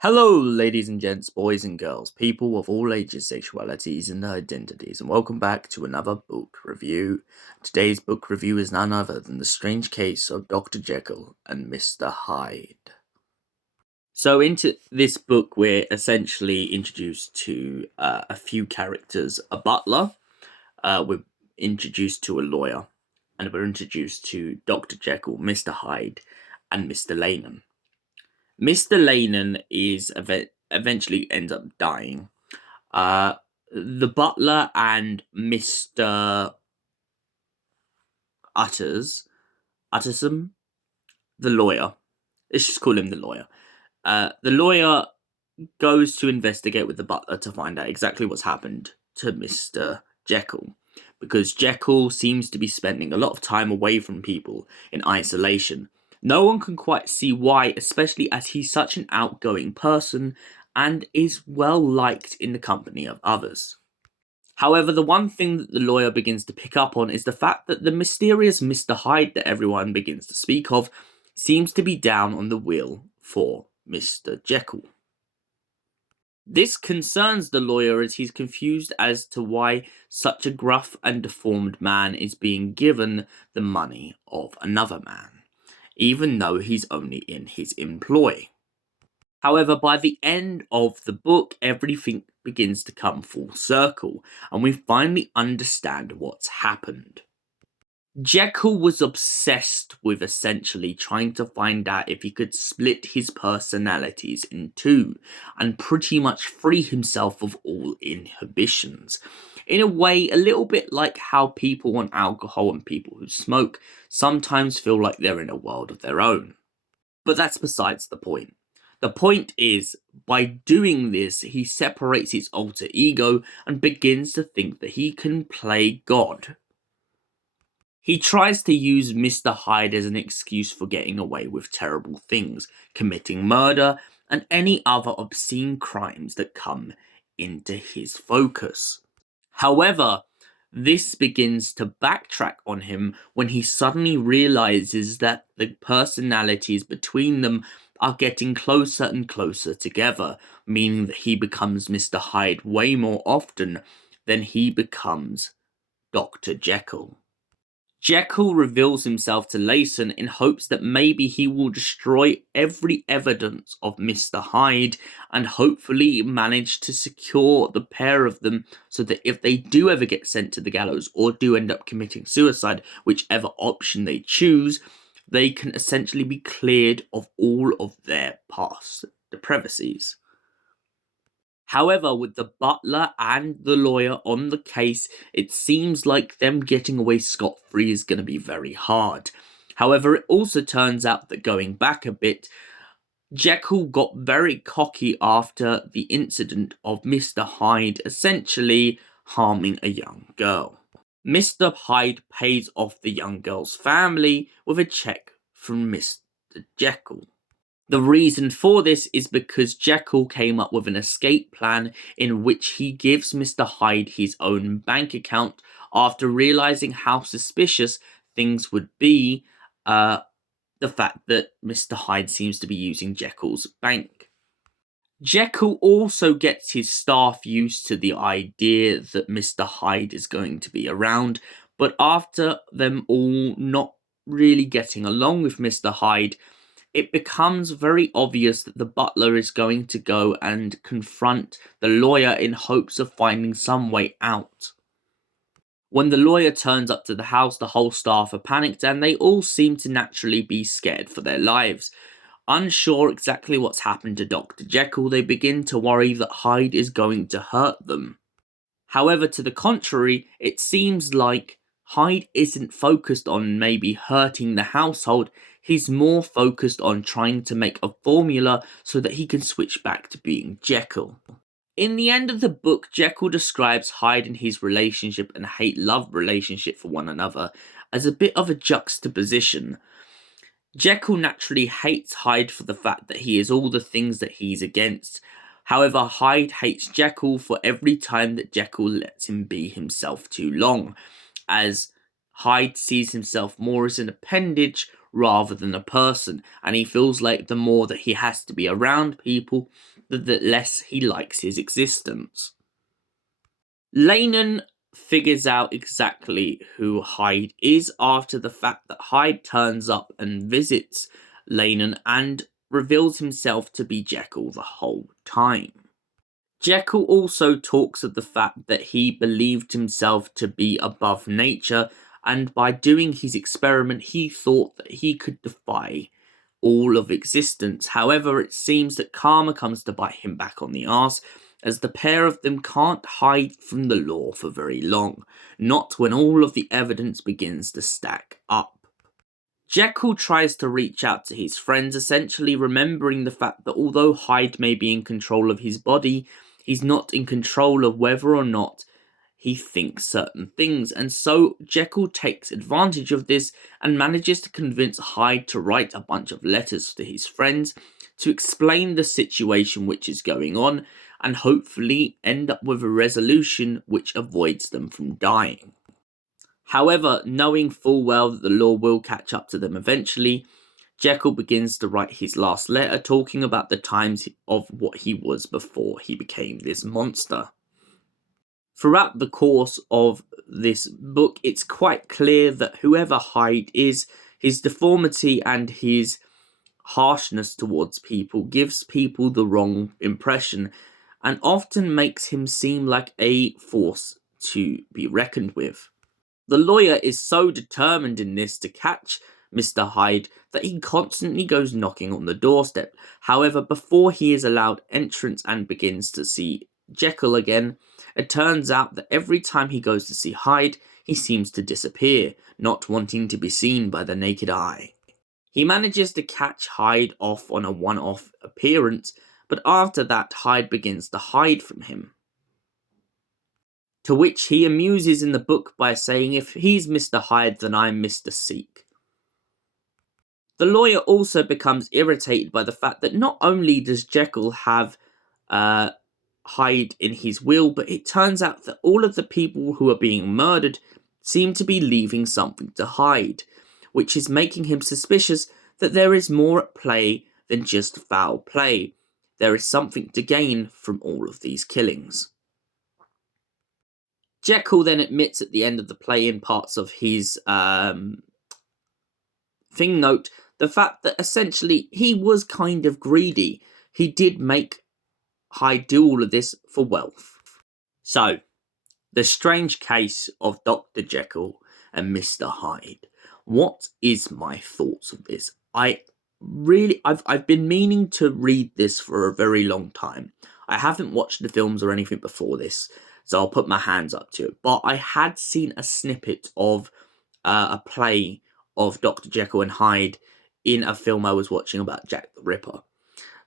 Hello, ladies and gents, boys and girls, people of all ages, sexualities, and identities, and welcome back to another book review. Today's book review is none other than The Strange Case of Dr. Jekyll and Mr. Hyde. So, into this book, we're essentially introduced to a few characters. A butler, we're introduced to a lawyer, and we're introduced to Dr. Jekyll, Mr. Hyde, and Mr. Lanyon. Mr. Lanyon is eventually ends up dying. Uh, the butler and Mr. Utterson, the lawyer. Let's just call him the lawyer. The lawyer goes to investigate with the butler to find out exactly what's happened to Mr. Jekyll, because Jekyll seems to be spending a lot of time away from people in isolation. No one can quite see why, especially as he's such an outgoing person and is well liked in the company of others. However, the one thing that the lawyer begins to pick up on is the fact that the mysterious Mr. Hyde that everyone begins to speak of seems to be down on the wheel for Mr. Jekyll. This concerns the lawyer as he's confused as to why such a gruff and deformed man is being given the money of another man, even though he's only in his employ. However, by the end of the book, everything begins to come full circle, and we finally understand what's happened. Jekyll was obsessed with essentially trying to find out if he could split his personalities in two and pretty much free himself of all inhibitions. In a way, a little bit like how people on alcohol and people who smoke sometimes feel like they're in a world of their own. But that's besides the point. The point is, by doing this, he separates his alter ego and begins to think that he can play God. He tries to use Mr. Hyde as an excuse for getting away with terrible things, committing murder, and any other obscene crimes that come into his focus. However, this begins to backtrack on him when he suddenly realizes that the personalities between them are getting closer and closer together, meaning that he becomes Mr. Hyde way more often than he becomes Dr. Jekyll. Jekyll reveals himself to Layson in hopes that maybe he will destroy every evidence of Mr. Hyde and hopefully manage to secure the pair of them so that if they do ever get sent to the gallows or do end up committing suicide, whichever option they choose, they can essentially be cleared of all of their past depravities. However, with the butler and the lawyer on the case, it seems like them getting away scot-free is going to be very hard. However, it also turns out that going back a bit, Jekyll got very cocky after the incident of Mr. Hyde essentially harming a young girl. Mr. Hyde pays off the young girl's family with a check from Mr. Jekyll. The reason for this is because Jekyll came up with an escape plan in which he gives Mr. Hyde his own bank account after realizing how suspicious things would be, the fact that Mr. Hyde seems to be using Jekyll's bank. Jekyll also gets his staff used to the idea that Mr. Hyde is going to be around, but after them all not really getting along with Mr. Hyde, it becomes very obvious that the butler is going to go and confront the lawyer in hopes of finding some way out. When the lawyer turns up to the house, the whole staff are panicked and they all seem to naturally be scared for their lives. Unsure exactly what's happened to Dr. Jekyll, they begin to worry that Hyde is going to hurt them. However, to the contrary, it seems like Hyde isn't focused on maybe hurting the household, he's more focused on trying to make a formula so that he can switch back to being Jekyll. In the end of the book, Jekyll describes Hyde and his relationship and hate-love relationship for one another as a bit of a juxtaposition. Jekyll naturally hates Hyde for the fact that he is all the things that he's against. However, Hyde hates Jekyll for every time that Jekyll lets him be himself too long, as Hyde sees himself more as an appendage rather than a person, and he feels like the more that he has to be around people, the less he likes his existence. Lennon figures out exactly who Hyde is after the fact that Hyde turns up and visits Lennon and reveals himself to be Jekyll the whole time. Jekyll also talks of the fact that he believed himself to be above nature, and by doing his experiment he thought that he could defy all of existence. However, it seems that karma comes to bite him back on the arse, as the pair of them can't hide from the law for very long, not when all of the evidence begins to stack up. Jekyll tries to reach out to his friends, essentially remembering the fact that although Hyde may be in control of his body, he's not in control of whether or not he thinks certain things, and so Jekyll takes advantage of this and manages to convince Hyde to write a bunch of letters to his friends to explain the situation which is going on and hopefully end up with a resolution which avoids them from dying. However, knowing full well that the law will catch up to them eventually, Jekyll begins to write his last letter talking about the times of what he was before he became this monster. Throughout the course of this book, it's quite clear that whoever Hyde is, his deformity and his harshness towards people gives people the wrong impression and often makes him seem like a force to be reckoned with. The lawyer is so determined in this to catch Mr. Hyde that he constantly goes knocking on the doorstep. However, before he is allowed entrance and begins to see Jekyll again, it turns out that every time he goes to see Hyde, he seems to disappear, not wanting to be seen by the naked eye. He manages to catch Hyde off on a one-off appearance, but after that Hyde begins to hide from him. To which he amuses in the book by saying, if he's Mr. Hyde, then I'm Mr. Seek. The lawyer also becomes irritated by the fact that not only does Jekyll have Hyde in his will, but it turns out that all of the people who are being murdered seem to be leaving something to Hyde, which is making him suspicious that there is more at play than just foul play. There is something to gain from all of these killings. Jekyll then admits at the end of the play in parts of his thing note the fact that essentially he was kind of greedy. He did make Hyde do all of this for wealth. So, the strange case of Dr. Jekyll and Mr. Hyde. What is my thoughts of this? I've been meaning to read this for a very long time. I haven't watched the films or anything before this, so I'll put my hands up to it. But I had seen a snippet of a play of Dr. Jekyll and Hyde in a film I was watching about Jack the Ripper.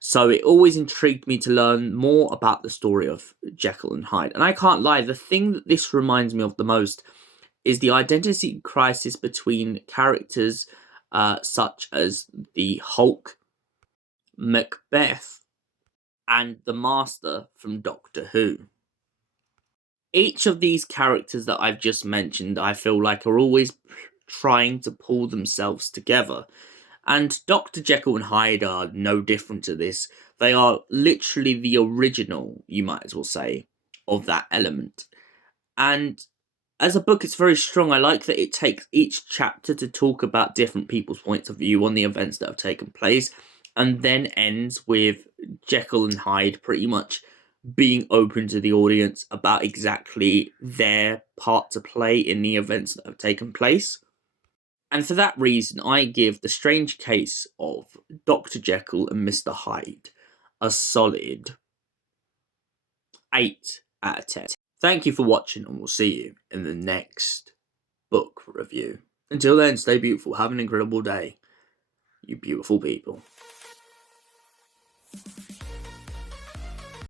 So it always intrigued me to learn more about the story of Jekyll and Hyde. And I can't lie, the thing that this reminds me of the most is the identity crisis between characters such as the Hulk, Macbeth, and the Master from Doctor Who. Each of these characters that I've just mentioned, I feel like are always trying to pull themselves together. And Dr. Jekyll and Hyde are no different to this. They are literally the original, you might as well say, of that element. And as a book, it's very strong. I like that it takes each chapter to talk about different people's points of view on the events that have taken place, and then ends with Jekyll and Hyde pretty much being open to the audience about exactly their part to play in the events that have taken place. And for that reason, I give The Strange Case of Dr. Jekyll and Mr. Hyde a solid 8 out of 10. Thank you for watching, and we'll see you in the next book review. Until then, stay beautiful. Have an incredible day, you beautiful people.